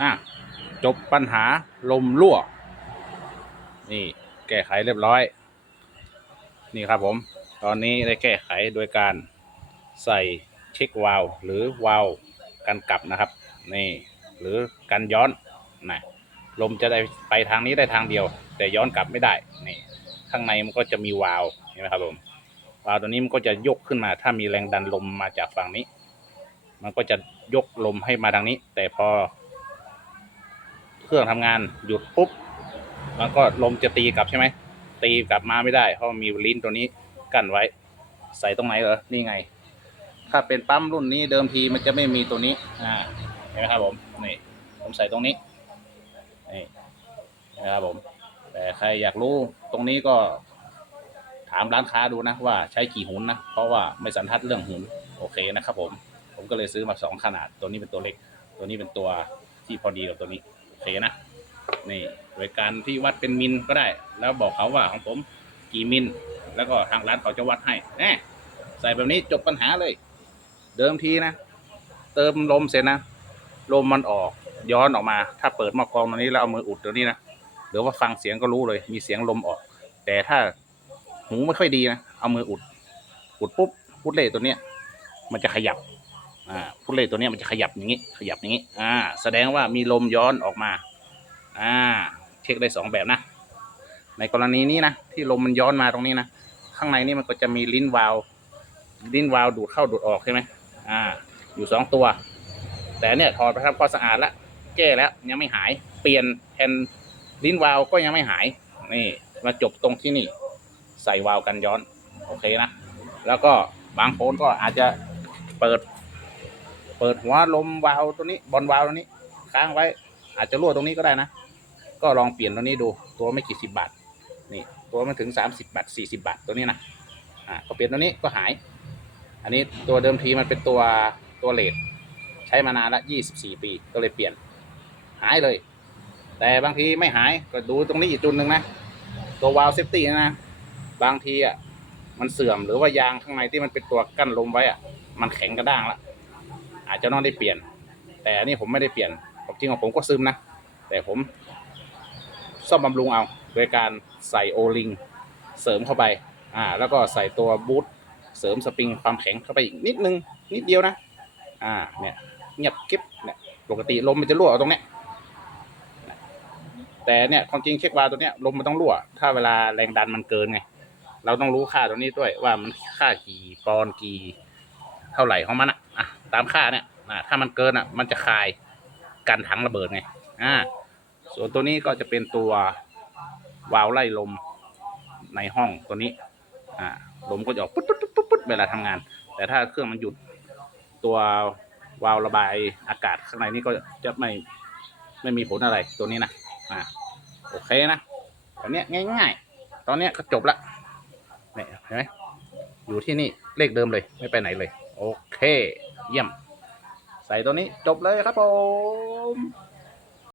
อะจบปัญหาลมรั่ว นี่แก้ไขเรียบร้อย นี่ครับผม ตอนนี้ได้แก้ไขโดยการใส่เช็ควาล์วหรือวาล์วกันกลับนะครับ นี่หรือกันย้อนนะลมจะได้ไปทางนี้ได้ทางเดียว แต่ย้อนกลับไม่ได้นี่ข้างในมันก็จะมีวาล์วเห็นไหมครับผมวาล์วตัวนี้มันก็จะยกขึ้นมา ถ้ามีแรงดันลมมาจากฝั่งนี้ มันก็จะยกลมให้มาทางนี้ แต่พอ เครื่องทำงานหยุดปุ๊บมันก็ลมจะตีกลับใช่ไหมตีกลับมาไม่ได้ เพราะมีลิ้นตัวนี้กั้นไว้ ใส่ตรงไหนเหรอนี่ไง ถ้าเป็นปั๊มรุ่นนี้เดิมทีมันจะไม่มีตัวนี้อ่าเห็นไหมครับผมนี่ผมใส่ตรงนี้นี่นะครับผม แต่ใครอยากรู้ตรงนี้ก็ ถามร้านค้าดูนะว่าใช้กี่หุนนะเพราะว่าไม่สันทัดเรื่องหุนโอเคนะครับผม ผมก็เลยซื้อมาสองขนาด ตัวนี้เป็นตัวเล็ก ตัวนี้เป็นตัวที่พอดีกับตัวนี้โอ เคนะนี่โดยการที่วัดเป็นมิลก็ได้ แล้วบอกเขาว่าของผมกี่มิลแล้วก็ทางร้านเขาจะวัดให้แน่ใส่แบบนี้จบปัญหาเลย เดิมทีนะ เติมลมเสร็จนะ ลมมันออกย้อนออกมา ถ้าเปิดหม้อกรองตัวนี้แล้วเอามืออุดตัวนี้นะหรือว่าฟังเสียงก็รู้เลย มีเสียงลมออก แต่ถ้าหูไม่ค่อยดีนะ เอามืออุด อุดปุ๊บพุทเล่ตัวเนี้ย มันจะขยับ อ่าพุทเล่ตัวเนี้ยมันจะขยับอย่างนี้ ขยับอย่างนี้ อ่า แสดงว่ามีลมย้อนออกมา อ่า เช็คได้สองแบบนะ ในกรณีนี้นะที่ลมมันย้อนมาตรงนี้นะข้างในนี่มันก็จะมีลิ้นวาล์วลิ้นวาล์วดูดเข้าดูดออกใช่ไหมอ่า อยู่สองตัว แต่เนี่ยถอดไปทำความสะอาดแล้วแก้แล้วยังไม่หาย เปลี่ยนแผ่นลิ้นวาล์วก็ยังไม่หาย นี่มาจบตรงที่นี่ ใส่วาล์วกันย้อน โอเคนะ แล้วก็บางคนก็อาจจะเปิด เปิดหัวลมวาล์วตัวนี้บอลวาล์วตัวนี้ ค้างไว้ อาจจะรั่วตรงนี้ก็ได้นะ ก็ลองเปลี่ยนตัวนี้ดู ตัวไม่กี่สิบบาท นี่ ตัวมันถึงสามสิบบาทสี่สิบาทตัวนี้นะ อ่าพอเปลี่ยนตัวนี้ก็หาย อันนี้ตัวเดิมทีมันเป็นตัวตัวเลดใช้มานานละยี่สิบสี่ปี ก็เลยเปลี่ยน หายเลย แต่บางทีไม่หาย ก็ดูตรงนี้อีกจุดหนึ่งนะ ตัววาล์วเซฟตี้นะ บางทีอะ มันเสื่อมหรือว่ายางข้างในที่มันเป็นตัวกั้นลมไว้อะ มันแข็งกระด้างละ อาจจะต้องได้เปลี่ยน แต่อันนี้ผมไม่ได้เปลี่ยนจริงของผมก็ซึมนะ แต่ผมซ่อมบำรุงเอา โดยการใส่โอลิงเสริมเข้าไป อ่า แล้วก็ใส่ตัวบูทเสริมสปริงความแข็งเข้าไปอีกนิดนึง นิดเดียวนะ อ่า เนี่ยเงียบกิ๊บเนี่ยปกติลมมันจะรั่วเอาตรงเนี้ยแต่เนี่ยความจริงเช็ควาตัวเนี้ยลมมันต้องรั่ว ถ้าเวลาแรงดันมันเกินไง เราต้องรู้ค่าตัวนี้ด้วยว่ามันค่ากี่ปอนกี่เท่าไหร่ของมันอะ่ะ ตามค่าเนี่ยอะถ้ามันเกินอะ มันจะคายกันถังระเบิดไงอ่าส่วนตัวนี้ก็จะเป็นตัววาล์วไล่ลมในห้องตัวนี้อ่าลมก็จะออกปุ๊ดปุ๊ดปุ๊ดปุ๊ดปุ๊ดเวลาทำงาน แต่ถ้าเครื่องมันหยุดตัววาล์วระบายอากาศข้างในนี่ก็จะไม่ไม่มีผลอะไรตัวนี้นะอ่าโอเคนะตอนเนี้ยง่าย ๆ ตอนเนี้ยก็จบละเนี่ยเห็นไหมอยู่ที่นี่เลขเดิมเลยไม่ไปไหนเลย โอเค เยี่ยม ใส่ตัวนี้จบเลยครับผม